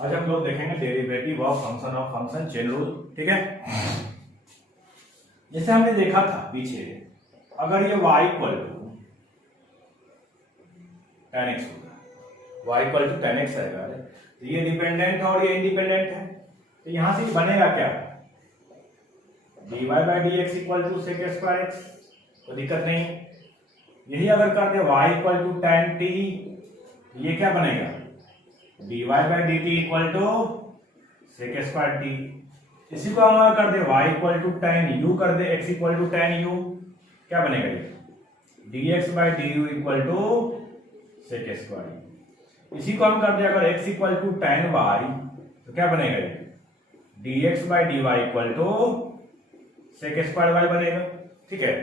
आज हम लोग देखेंगे derivative of function chain rule. ठीक है, जैसे हमने देखा था पीछे, अगर ये y equal to tan x होगा, y equal to tan x आएगा, तो ये डिपेंडेंट है और ये इंडिपेंडेंट है, तो यहां से बनेगा क्या, dy by d x equal to sec square x, तो दिक्कत नहीं। यही अगर कर दे y equal to tan t, ये क्या बनेगा, dy by d t equal to sec square t. इसी को हम कर दे y equal to tan u, कर दे x equal to tan u, क्या बनेगा ये dx by d u equal to sec square. इसी को हम कर दे अगर x equal to tan y, तो क्या बनेगा ये dx by d y equal to sec square y बनेगा। ठीक है,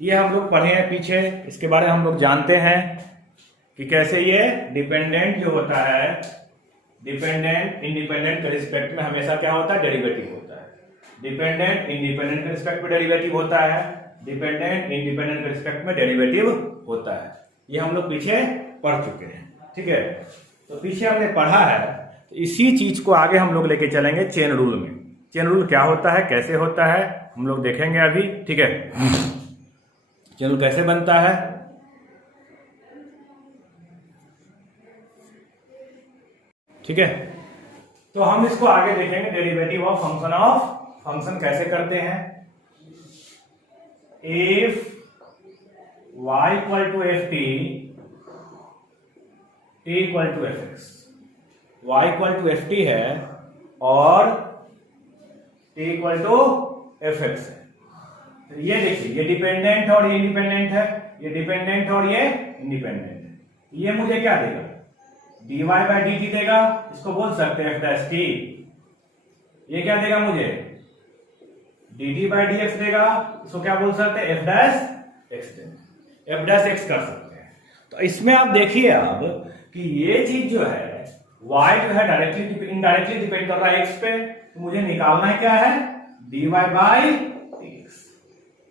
ये हम लोग पढ़े हैं पीछे, इसके बारे में हम लोग जानते हैं कि कैसे ये डिपेंडेंट जो होता है, डिपेंडेंट इंडिपेंडेंट के रिस्पेक्ट में हमेशा क्या होता है, डेरिवेटिव होता है। डिपेंडेंट इंडिपेंडेंट के रिस्पेक्ट में डेरिवेटिव होता है, डिपेंडेंट इंडिपेंडेंट के रिस्पेक्ट में डेरिवेटिव होता है। ये हम लोग पीछे पढ़ चुके हैं। ठीक है, तो पीछे हमने पढ़ा है, तो इसी चीज को आगे हम लोग लेके चलेंगे चेन रूल में। चेन रूल क्या होता है, कैसे होता है, हम लोग देखेंगे अभी। ठीक है, चेन रूल कैसे बनता है, ठीक है, तो हम इसको आगे देखेंगे। डेरिवेटिव ऑफ फंक्शन कैसे करते हैं। If y equal to f t equal to f x, y equal to f t है और t equal to f x है, तो ये देखिए, ये डिपेंडेंट और ये इंडिपेंडेंट है, ये डिपेंडेंट और ये इंडिपेंडेंट है। ये मुझे क्या देगा, dy बाई डी टी देगा, इसको बोल सकते हैं एफ डैश टी। ये क्या देगा मुझे, dt बाई डी एक्स देगा, इसको क्या बोल सकते हैं, एफ डैश एक्स देगा, एफ डैश एक्स कर सकते हैं। तो इसमें आप देखिए अब कि ये चीज जो है y जो है डायरेक्टली इनडायरेक्टली डिपेंड कर रहा है x पे, तो मुझे निकालना है क्या है, dy बाई dx।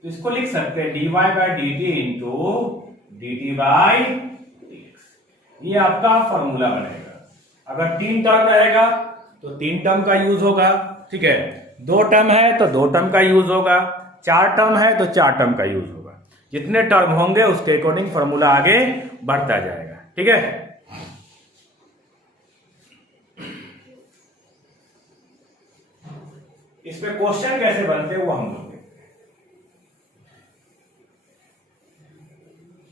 तो इसको लिख सकते हैं dy by dt into dt by dx। ये आपका फॉर्मूला बनेगा। अगर 3 टर्म रहेगा तो 3 टर्म का यूज होगा। ठीक है, 2 टर्म है तो 2 टर्म का यूज होगा, 4 टर्म है तो 4 टर्म का यूज होगा। जितने टर्म होंगे उसके अकॉर्डिंग फॉर्मूला आगे बढ़ता जाएगा। ठीक है, इसमें क्वेश्चन कैसे बनते हैं वो हम लोग देखते हैं।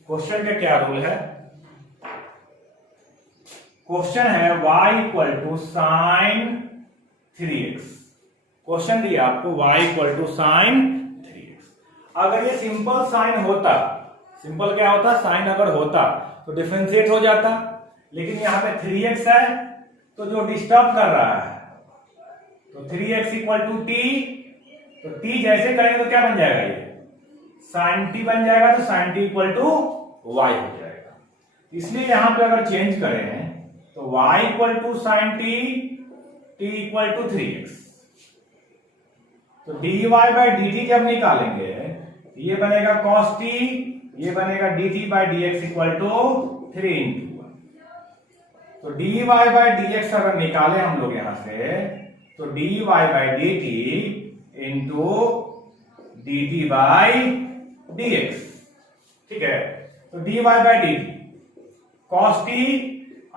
क्वेश्चन का क्या रूल है, क्वेश्चन है y equal to sine 3x। Question दिया आपको y equal to sine 3x। अगर ये सिंपल साइन होता, सिंपल क्या होता, साइन अगर होता तो डिफरेंशिएट हो जाता, लेकिन यहां पे 3x है तो जो डिस्टर्ब कर रहा है, तो 3x इक्वल टू टी, तो t जैसे करेंगे तो क्या बन जाएगा, ये साइन t बन जाएगा, तो sine t equal to y हो जाएगा। इसलिए यहां पे अगर चेंज करें तो y equal to sine t, t equal to 3x। तो dy बाई dt जब निकालेंगे ये बनेगा cos t, ये बनेगा dt by dx equal to 3 into 1। तो dy बाई dx अगर निकाले हम लोग यहां से, तो dy by dt into dt by dx। ठीक है, तो dy by dt cos t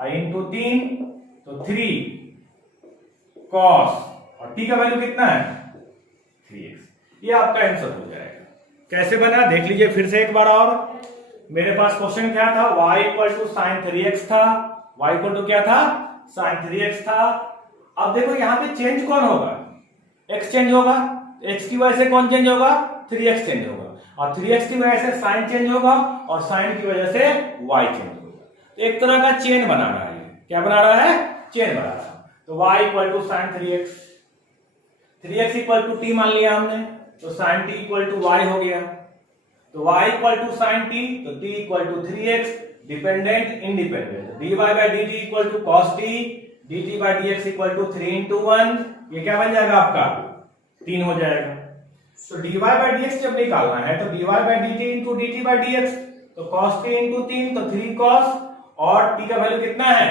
into 3, तो 3 cos, और t का वैल्यू कितना है 3x। ये आपका आंसर हो जाएगा। कैसे बना देख लीजिए फिर से एक बार और। मेरे पास क्वेश्चन क्या था, y equal to sine 3x था, y इक्वल टू क्या था, साइन 3x था। अब देखो यहां पे चेंज कौन होगा, x चेंज होगा, x की वजह से कौन चेंज होगा, 3x चेंज होगा, और 3x की वजह से साइन चेंज होगा, और साइन की वजह से y चेंज होगा। तो एक तरह का चेन बना रहा है। क्या बना रहा है, चेन बना रहा है। तो y equal to sine 3x, 3x equal to t मान लिया हमने, तो sine t equal to y हो गया। तो y equal to sine t, तो t equal to 3x, dependent independent, dy by dt equal to cos t, dt by dx equal to 3 into 1। ये क्या बन जाएगा आपका, 3 हो जाएगा। तो dy बाई dx जब निकालना है तो dy by dt into dt by dx, तो cos t इंटू 3, तो 3 cos, और t का वैल्यू कितना है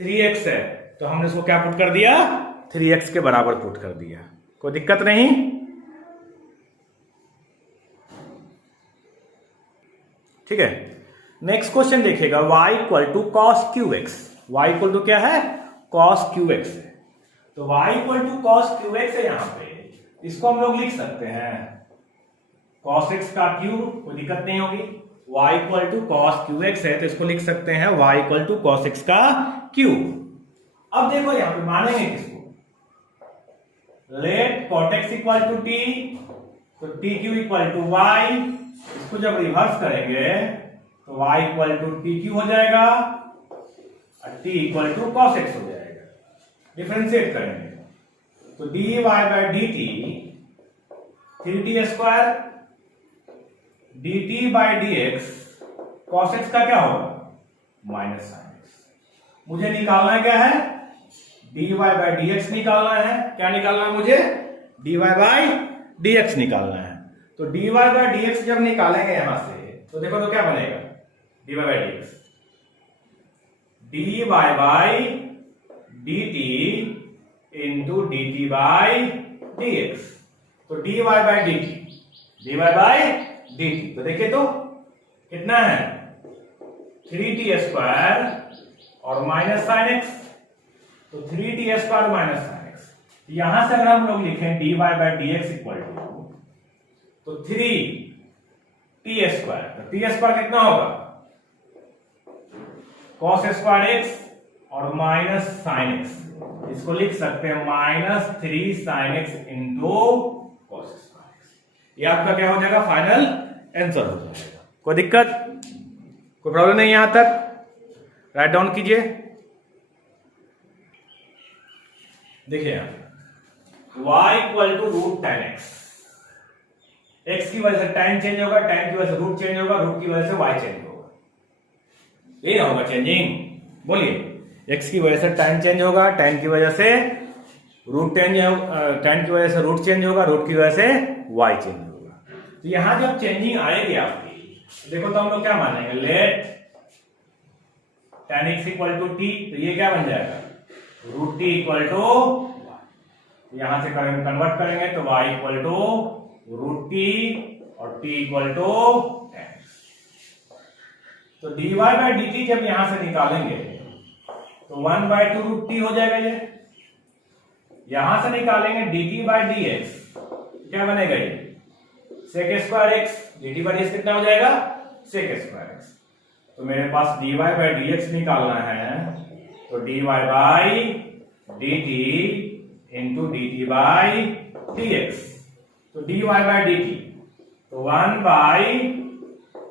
3x है, तो हमने इसको क्या पुट कर दिया, 3x के बराबर पुट कर दिया, कोई दिक्कत नहीं। ठीक है, नेक्स्ट क्वेश्चन देखिएगा, y equal to cos cube x. Y equal to क्या है, कॉस क्यू एक्स है। तो y equal to cos cube x है, यहां पे इसको हम लोग लिख सकते हैं cos x का क्यूब, कोई दिक्कत नहीं होगी। y equal to cos cube x है तो इसको लिख सकते हैं y equal to cos x का क्यूब। अब देखो यहां पे मानेंगे किसको, let cot x equal to T, तो T cube equal to Y, इसको जब रिवर्स करेंगे तो y equal to T cube हो जाएगा और t equal to cos x हो जाएगा। डिफरेंशिएट करेंगे तो dy by dt 3t square dt by dx cos x का क्या होगा, माइनस साइन x। मुझे निकालना क्या है, dy बाय dx निकालना है। क्या निकालना है मुझे, dy बाय dx निकालना है। तो dy बाय dx जब निकालेंगे यहां से तो देखो तो क्या बनेगा, dy by dx dy by dt into dt by dx। तो dy बाय dt तो देखिए तो कितना है, 3t स्क्वायर और माइनस साइन एक्स, तो 3t square minus sine x. यहां से अगर हम लोग लिखें dy by dx equal to, तो 3t स्क्वायर, तो t स्क्वायर कितना होगा, cos स्क्वायर x और माइनस साइन x, इसको लिख सकते हैं minus 3 sine x into cos square x. ये आपका क्या हो जाएगा, फाइनल आंसर हो जाएगा। कोई दिक्कत, कोई प्रॉब्लम नहीं यहां तक, राइट डाउन कीजिए। देखिए y equal to root tan x, x की वजह से tan चेंज होगा, tan की वजह से रूट चेंज होगा, रूट की वजह से y चेंज होगा, ये ना होगा चेंजिंग, बोलिए। x की वजह से tan चेंज होगा, tan की वजह से रूट चेंज, tan की वजह से रूट चेंज होगा, रूट की वजह से y चेंज होगा। तो यहां जब चेंजिंग आएगी आपकी, देखो तो हम लोग क्या मानेंगे, let tan x equal to T, तो ये क्या बन जाएगा, रूट टी इक्वल टू, यहां से करेंगे कन्वर्ट करेंगे तो y equal to root T और t इक्वल टू tan। तो dy बाय dt जब यहां से निकालेंगे तो 1 बाय टू रूट टी हो जाएगा, ये यहां से निकालेंगे dt बाय dx, क्या बनेगा ये sec square x, dt by dx कितना हो जाएगा, sec स्क्वायर x। तो मेरे पास dy बाय dx निकालना है, तो dy by dt into dt by dx, तो dy बाय dt तो 1 by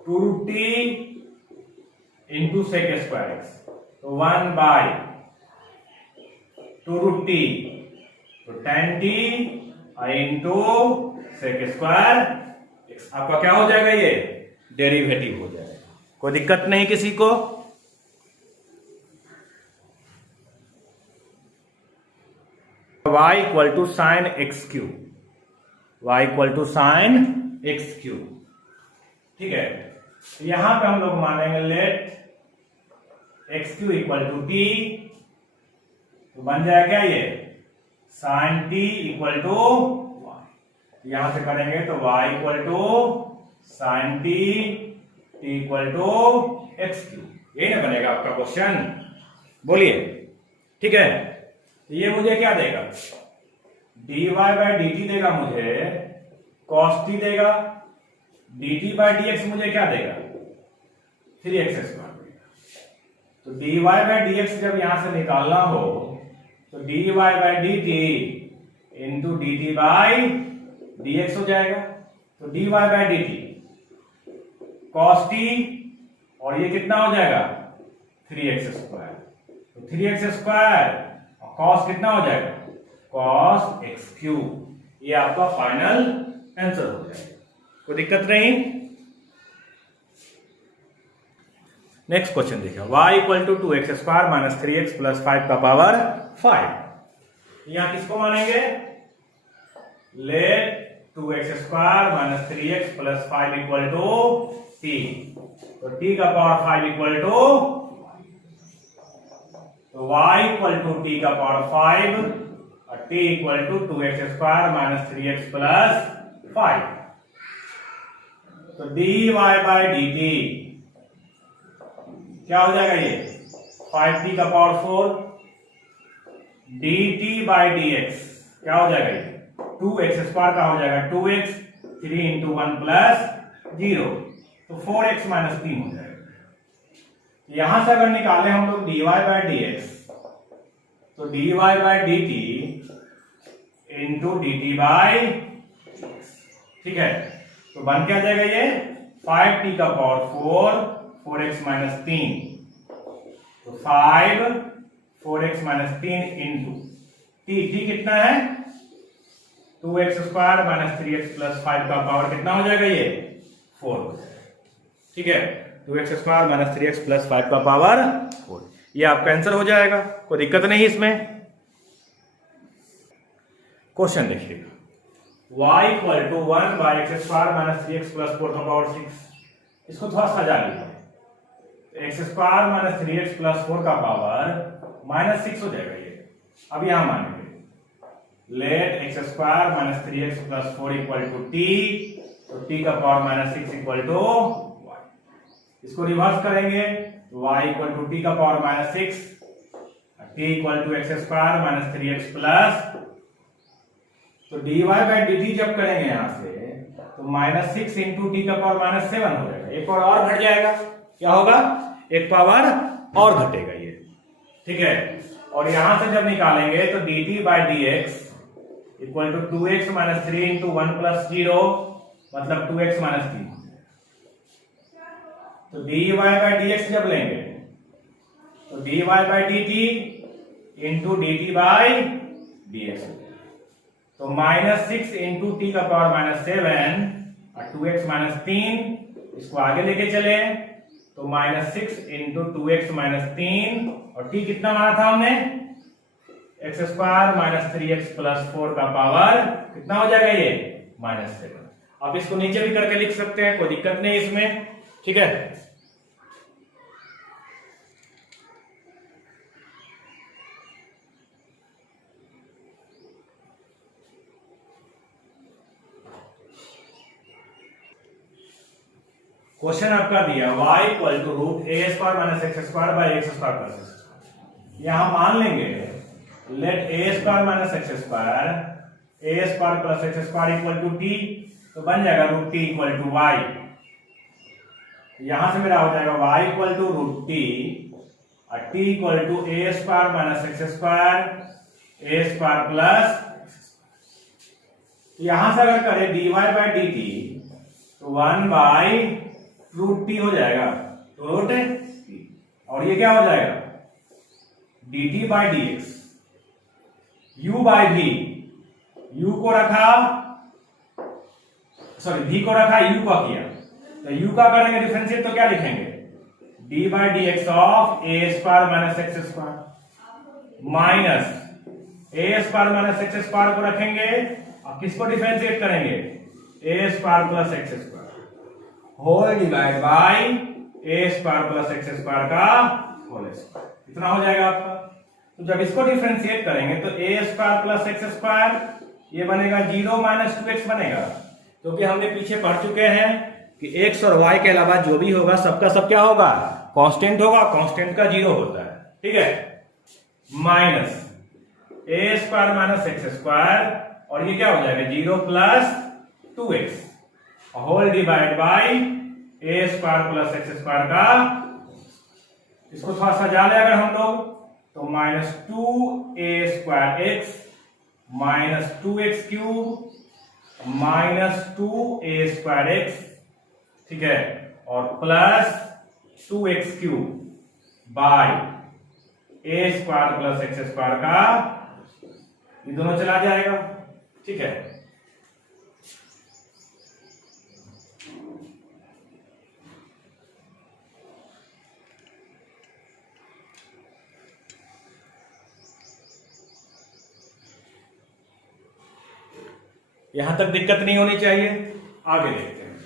two root t into sec square x, तो 1 बाय टू रूट टी, तो tan t into sec square x। आपका क्या हो जाएगा, ये डेरिवेटिव हो जाएगा। कोई दिक्कत नहीं किसी को, y equal to sine x cube, y equal to sine x cube. ठीक है, यहां पे हम लोग मानेंगे let x cube equal to T, तो बन जाएगा क्या ये sine t equal to Y. यहां से करेंगे तो y equal to sine t equal to x cube, यही ना बनेगा आपका क्वेश्चन, बोलिए। ठीक है, ये मुझे क्या देगा, dy बाय dt देगा मुझे cos t देगा, dt बाय dx मुझे क्या देगा 3x स्क्वायर देगा। तो dy बाय dx जब यहां से निकालना हो तो dy by dt into dt by dx हो जाएगा। तो dy by dt cos t और ये कितना हो जाएगा 3x स्क्वायर, तो 3x स्क्वायर और cos कितना हो जाएगा cos x क्यूब। ये आपका फाइनल आंसर हो जाएगा, कोई दिक्कत नहीं। नेक्स्ट क्वेश्चन देखिए, y equal to 2x square minus 3x plus 5 का पावर 5। यहां किसको मानेंगे, let 2x square minus 3x plus 5 equal to t, तो t का पावर 5 इक्वल टू, तो तो y इक्वल टू टी का पावर 5 और t equal to 2x square minus 3x plus 5। तो dy बाय dt क्या हो जाएगा ये 5t का पावर 4 dt बाय dx क्या हो जाएगा ये 2x स्क्वायर का हो जाएगा 2x 3 इंटू 1 प्लस 0 तो 4x माइनस 3 हो जाएगा। यहां से अगर निकालें हम लोग dy बाय dx तो dy by dt into dt by ठीक है, तो बन क्या जाएगा ये 5t का पावर 4 4x माइनस 3 तो 5 4x माइनस 3 इंटू t कितना है 2x square minus 3x plus 5 का पावर कितना हो जाएगा ये 4 हो जाएगा। ठीक है, 2x square minus 3x plus 5 का पावर 4, ये आपका आंसर हो जाएगा, कोई दिक्कत नहीं इसमें। क्वेश्चन देखिएगा y equal to 1 by x square minus 3x plus 4 का पावर 6, इसको थोड़ा सजा लीजिए। X square minus 3x plus 4 का पावर माइनस 6 हो जाएगा ये। अब यहां मानेंगे let x square minus 3x plus 4 equal to T, तो टी का power minus 6 equal to y। इसको रिवर्स करेंगे तो y इक्वल टू टी का power minus 6 t equal to x square minus 3x plus, तो dy बाई dt जब करेंगे यहां से तो माइनस 6 इंटू टी का पावर माइनस 7 हो जाएगा, एक पावर और घट जाएगा, क्या होगा एक पावर और घटेगा ये। ठीक है, और यहां से जब निकालेंगे तो dt by dx equal to 2x minus 3 into 1 plus 0 मतलब 2x माइनस 3। तो dy बाई dx जब लेंगे तो dy by dt into dt by dx, तो माइनस 6 इंटू टी का पावर माइनस 7 और 2x माइनस 3, इसको आगे लेके चले तो माइनस 6 इंटू 2x माइनस 3 और t कितना माना था हमने x square minus 3x plus 4 का पावर कितना हो जाएगा ये माइनस 7। आप इसको नीचे भी करके लिख सकते हैं, कोई दिक्कत नहीं इसमें। ठीक है, क्वेश्चन आपका दिया y equal to root A square minus x square by x square plus X. यहां मान लेंगे let A square minus x square A square plus x square equal to T, तो बन जाएगा root T equal to Y. यहां से मेरा हो जाएगा y equal to root T और T equal to A square minus x square A square plus. यहां से अगर करें dy बाई dt तो 1 बाई रूट टी हो जाएगा, तो रूट टी, और ये क्या हो जाएगा dt by dx u by v, u को रखा सॉरी v को रखा u का किया, तो u का करेंगे डिफरेंशिएट तो क्या लिखेंगे d by dx of a square minus x square minus a square minus x square को रखेंगे, अब किसको डिफरेंशिएट करेंगे a square plus x square whole divide by a square plus x square का होल स्क्वायर, इतना हो जाएगा आपका। तो जब इसको डिफरेंशिएट करेंगे तो ए स्क्वायर प्लस एक्स स्क्वायर ये बनेगा 0 माइनस 2x बनेगा, क्योंकि हमने पीछे पढ़ चुके हैं कि x और y के अलावा जो भी होगा सबका सब क्या होगा कांस्टेंट होगा, कांस्टेंट का 0 होता है। ठीक है, minus a square minus x square और ये क्या हो जाएगा 0 plus 2x whole divide by a square plus x square का। इसको थोड़ा सजा ले अगर हम लोग तो minus 2a square x minus 2x cube minus 2a square x, ठीक है, और plus 2x cube by a square plus x square का, ये दोनों चला जाएगा। ठीक है, यहां तक दिक्कत नहीं होनी चाहिए, आगे देखते हैं।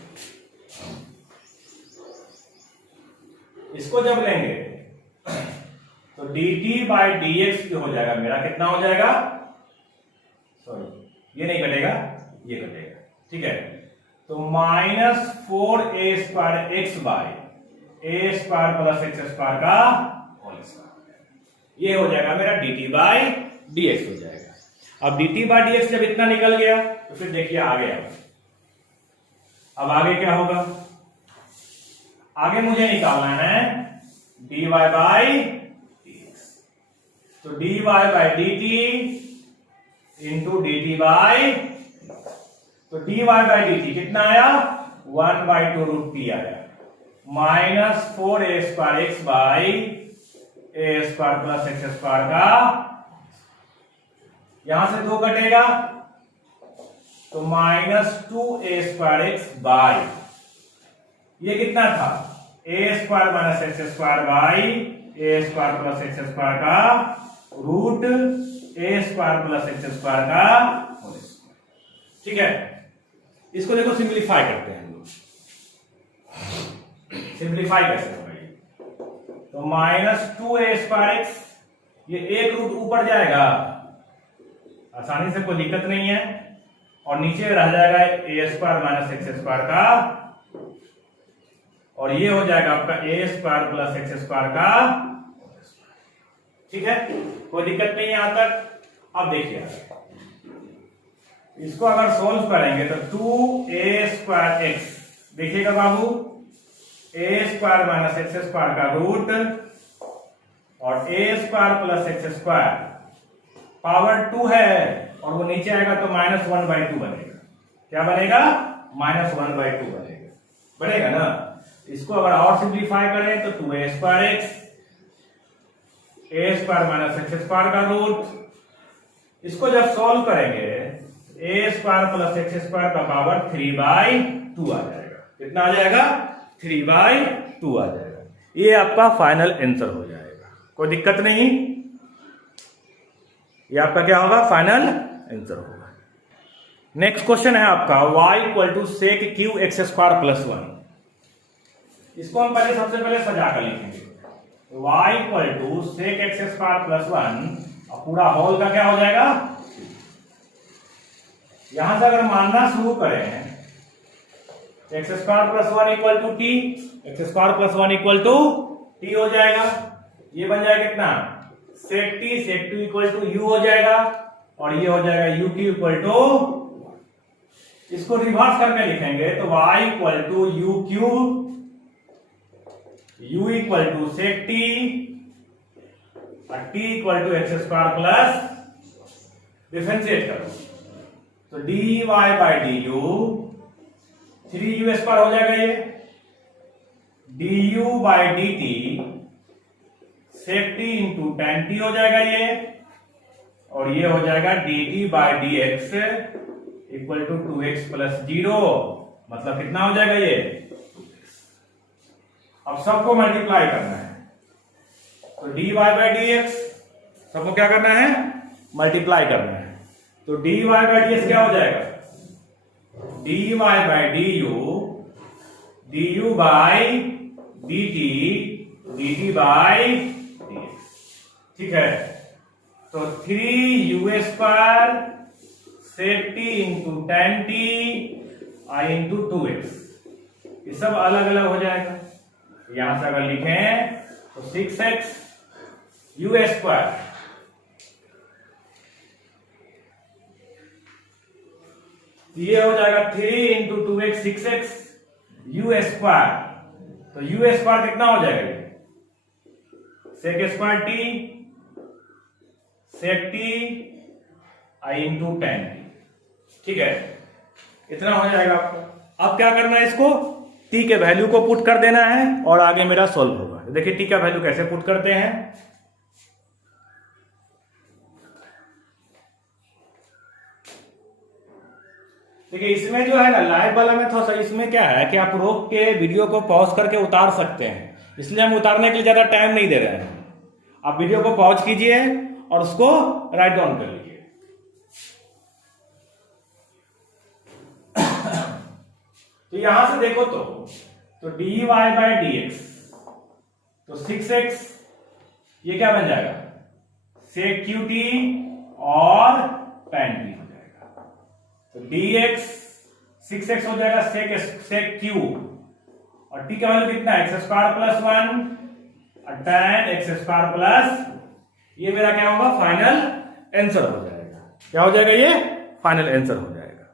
इसको जब लेंगे तो dt बाई dx हो जाएगा मेरा, कितना हो जाएगा, सॉरी ये नहीं कटेगा, ये कटेगा, ठीक है। तो -4a² x by a² plus x² का होल स्क्वायर, ये हो जाएगा मेरा dt बाई dx हो जाएगा। अब dt बाई dx जब इतना निकल गया तो फिर देखिए आगे, अब आगे क्या होगा, आगे मुझे निकालना है dy बाई dx, तो dy by dt into dt by, तो dy बाई dt कितना आया, 1/2√t आया, -4a² x by a² plus x² का, यहां से 2 कटेगा तो -2a² x बाई, ये कितना था, a² minus x² by a² plus x² का रूट a² प्लस x² का होल स्क्वायर, ठीक है। इसको देखो सिंप्लीफाई करते हैं हम लोग, सिंप्लीफाई कैसे होगा ये, तो -2a² x, ये एक रूट ऊपर जाएगा आसानी से, कोई दिक्कत नहीं है, और नीचे रह जाएगा a² माइनस x² का, और ये हो जाएगा आपका a² प्लस x² का, ठीक है, कोई दिक्कत नहीं है यहां तक। अब देखिए इसको अगर सोल्व करेंगे तो 2a² x, देखिएगा बाबू, a² माइनस x² का रूट और a² प्लस x² पावर 2 है, और वो नीचे आएगा तो -1/2 बनेगा, क्या बनेगा, -1/2 बनेगा ना। इसको अगर और सिंप्लीफाई करें तो 2a² x, a² minus x² का रूट, इसको जब सॉल्व करेंगे a² प्लस x² का पावर 3/2 आ जाएगा, कितना आ जाएगा, 3/2 आ जाएगा, ये आपका फाइनल आंसर हो जाएगा, कोई दिक्कत नहीं, ये आपका क्या होगा, फाइनल आंसर होगा। नेक्स्ट क्वेश्चन है आपका y = sec q x² plus 1, इसको हम पहले सबसे पहले सजा कर लिखेंगे, y = sec x² प्लस 1, और पूरा होल का क्या हो जाएगा, यहां से अगर मानना शुरू करें x² plus 1 = t, x² plus 1 = t हो जाएगा, ये बन जाएगा कितना, sec t, sec 2 = u हो जाएगा, और ये हो जाएगा u = इसको रिवर्स करके लिखेंगे तो y = u3, u = sec t, और t = x² प्लस, डिफरेंशिएट करो तो dy बाई du, 3u² हो जाएगा ये, du by dt sec t into tan t हो जाएगा ये, और ये हो जाएगा dt by dx equal to 2x plus 0, मतलब कितना हो जाएगा ये, अब सबको मल्टीप्लाई करना है, तो dy बाई dx सबको क्या करना है, मल्टीप्लाई करना है, तो dy बाई dx क्या हो जाएगा, dy by du by dt, dt by dx, ठीक है। तो 3u² sec t into tan t i into 2x, ये सब अलग अलग हो जाएगा, यहां से अगर लिखें तो 6x u², ये हो जाएगा 3 इंटू 2x 6x u², तो u² कितना हो जाएगा ये, sec² t sec t i into tan t, ठीक है, इतना हो जाएगा आपका। अब क्या करना है, इसको t के वैल्यू को पुट कर देना है और आगे मेरा सॉल्व होगा। देखिए t का वैल्यू कैसे पुट करते हैं, देखिए इसमें जो है ना लाइव वाला में थोड़ा सा, इसमें क्या है कि आप रोक के वीडियो को पॉज करके उतार सकते हैं, इसलिए हम उतारने के लिए ज्यादा टाइम नहीं दे रहे हैं। आप वीडियो को पॉज कीजिए और उसको राइट डाउन कर लीजिए। तो यहां से देखो तो dy बाई dx, तो 6x ये क्या बन जाएगा, sec qt और tan t हो जाएगा। तो dx 6x हो जाएगा sec q, और t का वैल्यू कितना है, x स्क्वायर प्लस 1 और tan x स्क्वायर प्लस, ये मेरा क्या होगा, फाइनल आंसर हो जाएगा। क्या हो जाएगा, ये फाइनल आंसर हो जाएगा।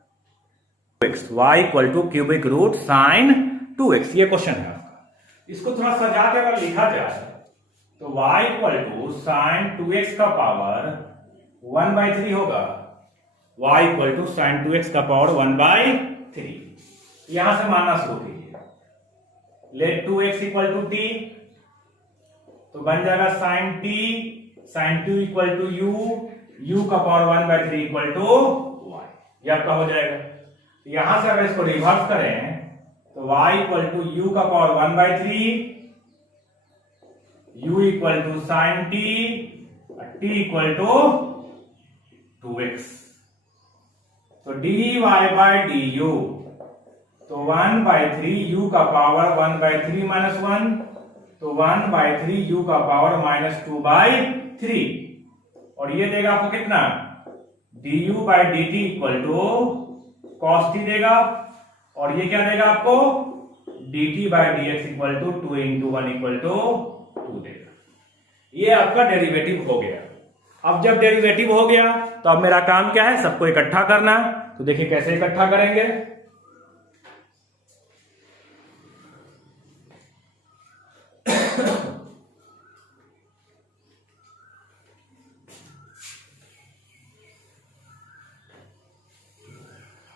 x y equal to cubic root sine 2x, ये क्वेश्चन है आपका। इसको थोड़ा सजा के अगर लिखा जाए तो y equal to sign 2x का पावर 1/3 होगा, y equal to sign 2x का पावर 1/3। यहां से मानना शुरू कीजिए, late 2x equal to t, तो बन जाएगा sine t sine 2 equal to u का पावर 1/3 इक्वल टू y, ये आपका हो जाएगा। यहां से अगर इसको रिवर्स करें तो y इक्वल टू u का power 1/3, u equal to sine t, t equal to 2x। तो dy बाय du, तो 1/3 u का पावर 1/3 माइनस 1, तो 1/3 u का पावर माइनस 2/3, और ये देगा आपको कितना, du by dt equal to cos t देगा, और ये क्या देगा आपको, dt by dx equal to 2 into 1 equal to 2 देगा। ये आपका डेरिवेटिव हो गया। अब जब डेरिवेटिव हो गया तो अब मेरा काम क्या है, सबको इकट्ठा करना। तो देखिए कैसे इकट्ठा करेंगे।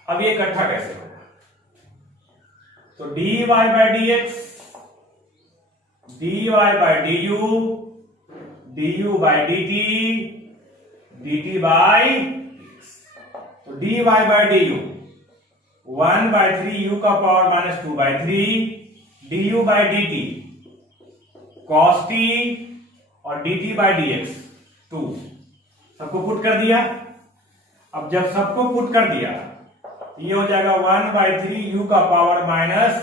अब ये इकट्ठा कैसे होगा, तो dy by dx, dy by du, du by dt, dt by dx। तो dy बाय du 1/3 u का power minus 2/3, du by dt cos t और dt बाय dx 2, सबको पुट कर दिया। अब जब सबको पुट कर दिया ये हो जाएगा 1/3 u का पावर माइनस,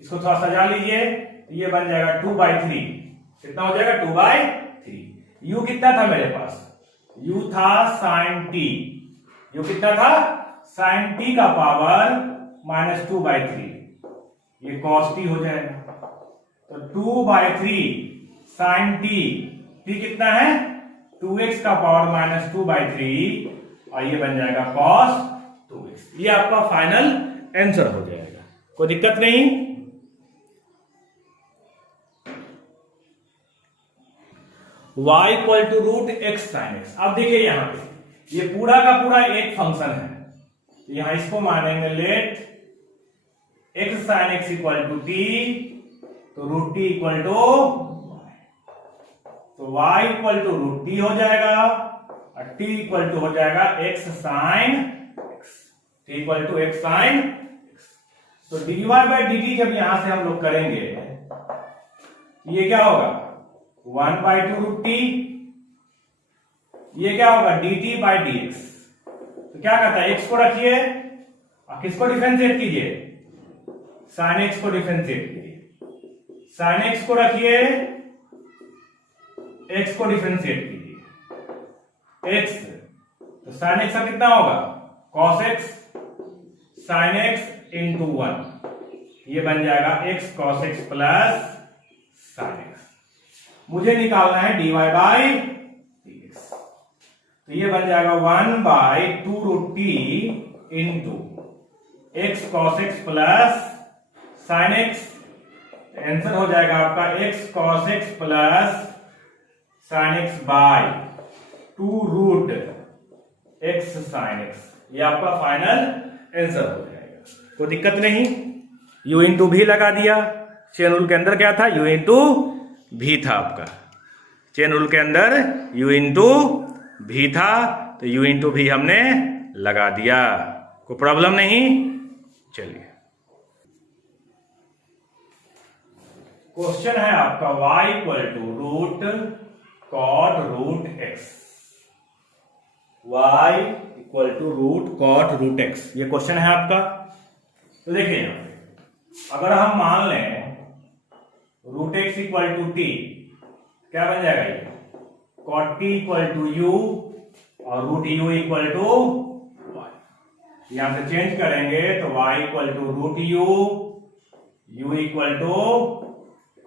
इसको थोड़ा सजा लीजिए, तो ये बन जाएगा 2/3, कितना हो जाएगा 2/3। u कितना था मेरे पास, u था साइन t, u कितना था साइन t का पावर माइनस 2/3, ये cos t हो जाएगा। तो 2/3 साइन t, t कितना है 2x का पावर माइनस 2/3, और ये बन जाएगा cos 2x। ये आपका फाइनल आंसर हो जाएगा, कोई दिक्कत नहीं। y equal to root x sine x. अब देखिए यहां पे ये पूरा का पूरा एक फंक्शन है, तो यहां इसको मानेंगे let X sine X equal to T, तो root T equal to y, तो y equal to root T हो जाएगा, और t इक्वल टू हो जाएगा X sine equal to X sine X. तो dy बाय dt जब यहां से हम लोग करेंगे ये क्या होगा 1/2 रूट टी, ये क्या होगा dt बाय dx। तो क्या कहता है, x को रखिए और किसको डिफरेंशिएट कीजिए, साइन x को डिफरेंशिएट कीजिए, साइन x को रखिए, x को डिफरेंशिएट कीजिए, x, तो साइन x का कितना होगा cos x sine x into 1, ये बन जाएगा x cos x plus sign x। मुझे निकालना है dy बाई dx, तो ये बन जाएगा 1/2 root t into x cos x plus sign x। Answer हो जाएगा आपका x cos x plus sign x by 2 root x sine x। ये आपका फाइनल आंसर हो जाएगा, कोई दिक्कत नहीं। u इंटू भी लगा दिया, चेन रूल के अंदर क्या था u इंटू भी था आपका, चेन रूल के अंदर u इंटू भी था, तो u इंटू भी हमने लगा दिया, कोई प्रॉब्लम नहीं। चलिए क्वेश्चन है आपका y equal to root cot root x, y equal to root cot root x, ये क्वेश्चन है आपका। तो देखिए यहां पे अगर हम मान लें root X equal to T, क्या बन जाएगा ये cot t equal to U और root U equal to Y. यहां से चेंज करेंगे तो y equal to root U equal to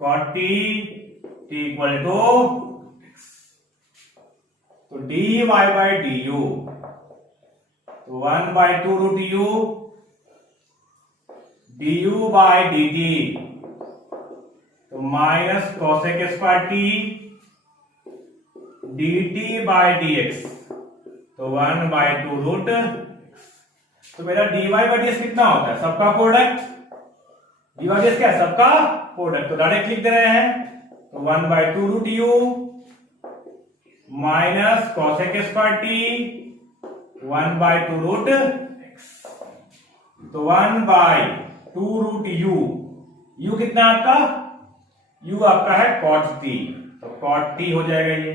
cot t equal to x। तो dy बाय du तो 1/2 root U du by dt तो minus cosec square t dt by dx तो 1/2 root. तो मेरा dy बाय dx कितना होता है? सबका प्रोडक्ट। dy बाय dx क्या है? सबका प्रोडक्ट। तो डायरेक्ट लिख दे रहे हैं तो 1/2 root u minus cosec square t 1/2 root x। तो 1/2 रूट यू कितना है आपका? यू आपका है cot t तो cot t हो जाएगा ये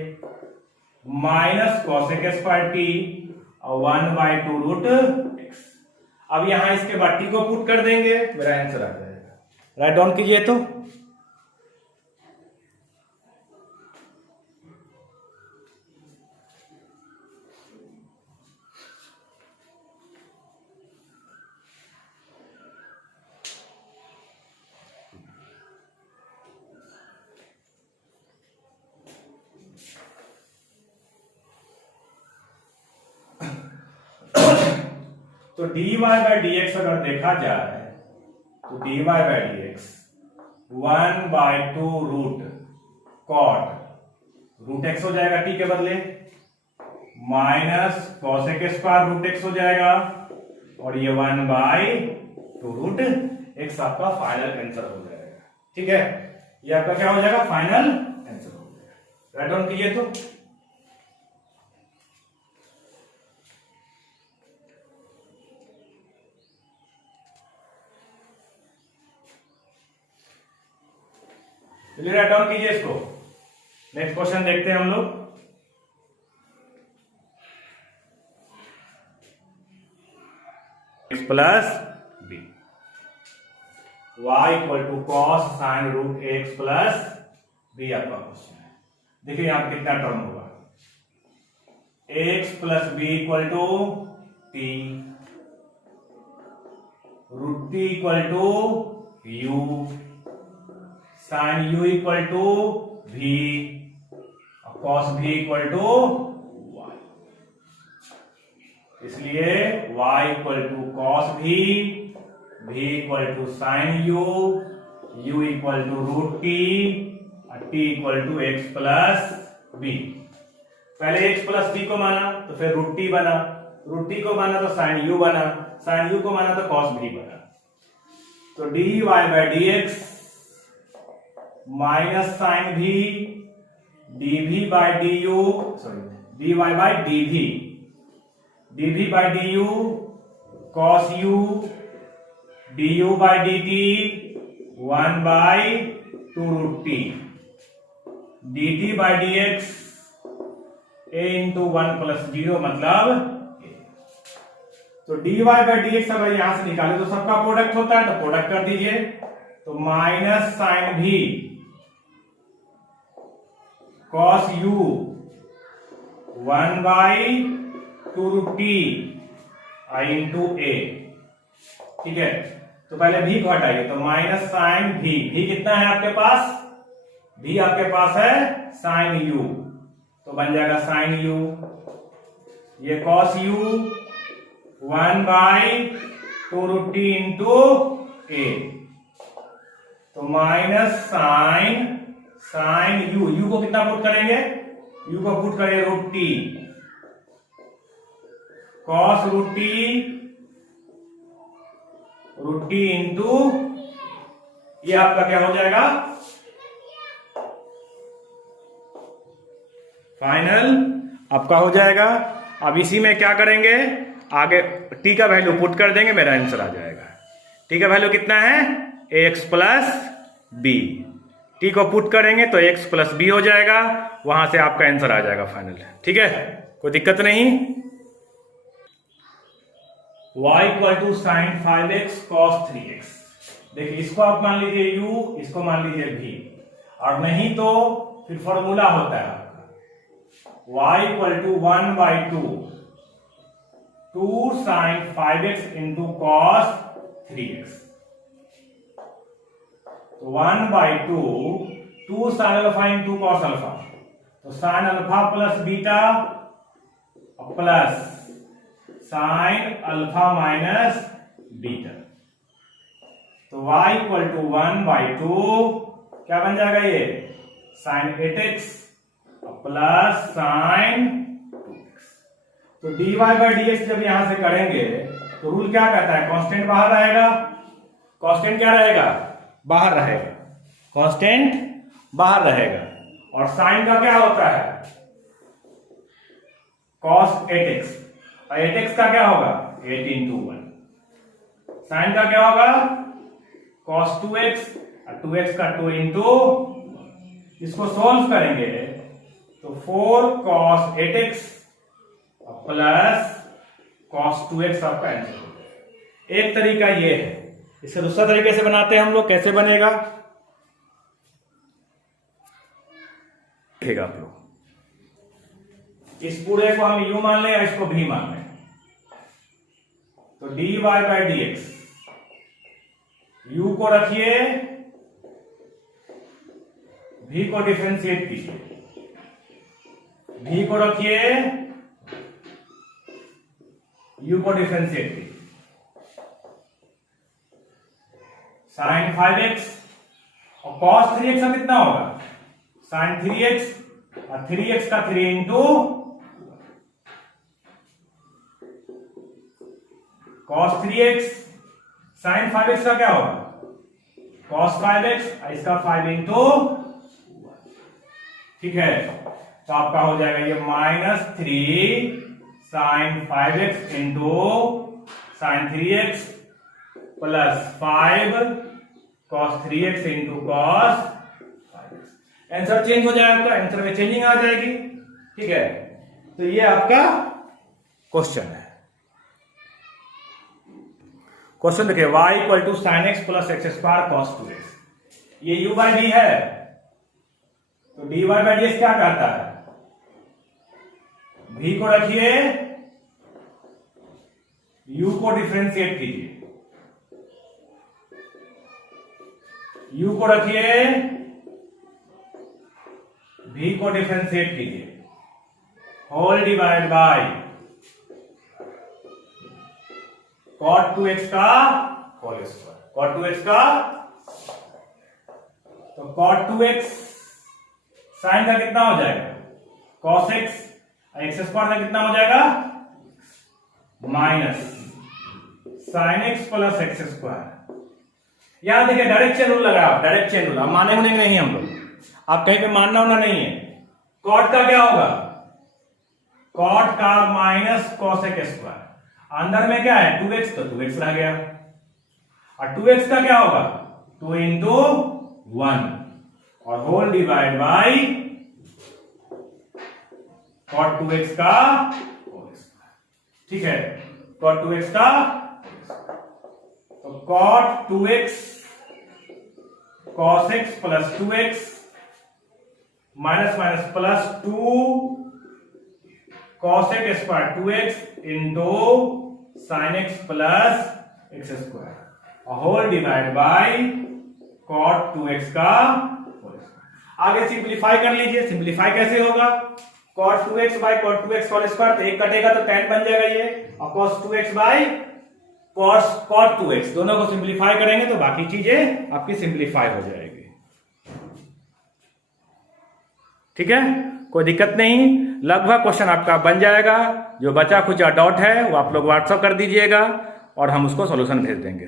माइनस cosec स्क्वायर t और 1/2 रूट x। अब यहां इसके बाद t को पुट कर देंगे, मेरा आंसर आ जाएगा। राइट डाउन कीजिए तो तो dy बाय dx अगर देखा जाए तो dy by dx 1/2 root cot root x हो जाएगा t के बदले minus cosec square root x हो जाएगा और ये 1/2 रूट x आपका फाइनल आंसर हो जाएगा। ठीक है, ये आपका क्या हो जाएगा? फाइनल आंसर हो जाएगा। राइट डाउन कीजिए तो चलिए राइट डाउन कीजिए इसको। नेक्स्ट क्वेश्चन देखते हैं हम लोग। x plus b y equal to cos sine root x plus b आपका क्वेश्चन है। देखिए यहां पर कितना टर्म होगा? x plus b equal to t root T equal to u sine u equal to v और cos v equal to y। इसलिए y equal to cos v equal to sine u equal to root t और t equal to x plus b। पहले x plus b को माना तो फिर root t बना, root t को माना तो साइन u बना, साइन u को माना तो cos v बना। तो dy by dx minus sine भी dv by du sorry dy by dv by du cos u du by dt 1/2 root t dt by dx a into 1 plus 0 मतलब a। तो dy by dx अगर यहां से निकाले तो सबका product होता है तो प्रोडक्ट कर दीजिए। तो माइनस साइन भी cos u 1/2 root t into a। ठीक है, तो पहले v को हटाइए तो माइनस साइन v कितना है आपके पास? v आपके पास है साइन u तो बन जाएगा साइन u। ये cos u 1/2 root t into a तो माइनस साइन u को कितना पुट करेंगे? u को पुट करेंगे root t cos root t into ये आपका क्या हो जाएगा? फाइनल आपका हो जाएगा। अब इसी में क्या करेंगे? आगे t का वैल्यू पुट कर देंगे, मेरा आंसर आ जाएगा। t का वैल्यू कितना है? x plus b। t को पुट करेंगे तो x प्लस बी हो जाएगा, वहां से आपका आंसर आ जाएगा फाइनल। ठीक है, कोई दिक्कत नहीं। y equal to sine 5x cos 3x। देखिए इसको आप मान लीजिए u, इसको मान लीजिए v, और नहीं तो फिर फॉर्मूला होता है आपका y equal to 1/2 2 sin 5x into cos 3x। तो 1/2 2 sin alpha into cos alpha, तो sin alpha plus beta plus sin alpha minus beta. तो y इक्वल टू 1/2 क्या बन जाएगा ये sin 8x plus sin 2x। तो dy बाई dx जब यहां से करेंगे तो रूल क्या कहता है, कांस्टेंट बाहर रहेगा। कांस्टेंट क्या रहेगा, बाहर रहेगा, कांस्टेंट बाहर रहेगा। और साइन का क्या होता है, cos 8x, और 8x का क्या होगा 8 into 1। साइन का क्या होगा cos 2x, और 2x का 2 into, इसको सोल्व करेंगे तो 4 cos 8x plus cos 2x आपका आंसर होगा। एक तरीका ये है। इससे दूसरा तरीके से बनाते हैं हम लोग, कैसे बनेगा देखेगा आप लोग। इस पूरे को हम u मान लें या इसको v मान लें। तो dy बाई dx, u को रखिए, v को डिफरेंशिएट कीजिए, v को रखिए, u को डिफरेंशिएट कीजिए। sin 5x और cos 3x का कितना होगा sin 3x, और 3x का 3 into cos 3x, sin 5x का क्या होगा cos 5x, और इसका 5 इंटू, ठीक है। तो आपका हो जाएगा ये -3 sin 5x into sin 3x plus 5 cos 3x into cos 5x। Answer change हो जाएगा, आपका आंसर में चेंजिंग आ जाएगी, ठीक है। तो ये आपका क्वेश्चन है। क्वेश्चन देखिए, y equal to sine x plus x square cos 2x। ये u बाई डी है, तो dy बाई डी क्या करता है, v को रखिए, u को डिफरेंशिएट कीजिए, u को रखिए, v को डिफरेंशिएट कीजिए, whole divide by cot 2x का होल स्क्वायर, cot 2x का। तो cot 2x साइन का कितना हो जाएगा cos x, x स्क्वायर का कितना हो जाएगा minus sine x plus x square. यहां देखिए डायरेक्ट चेन रूल लगा, डायरेक्ट चेन रूल, अब माने होने नहीं हम लोग, आप कहीं पे मानना होना नहीं है। cot का क्या होगा, cot का माइनस cos x स्क्वायर, अंदर में क्या है 2x, तो 2x रह गया, और 2x का क्या होगा 2 इंटू 1 और whole divide by cot 2x का होल स्क्वायर, ठीक है, cot 2x का। तो cot 2x cos x plus 2x minus minus plus 2 cos x square 2x into sine x plus x square whole divide by cot 2x का whole square. आगे simplify कर लीजिए, simplify कैसे होगा, cot 2x by cot 2x whole square, तो एक कटेगा तो tan बन जाएगा ये, और cos 2x by cot 2x, दोनों को सिंप्लीफाई करेंगे तो बाकी चीजें आपकी सिंप्लीफाई हो जाएगी, ठीक है, कोई दिक्कत नहीं। लगभग क्वेश्चन आपका बन जाएगा। जो बचा कुछ डाउट है वो आप लोग व्हाट्सएप कर दीजिएगा और हम उसको सॉल्यूशन भेज देंगे।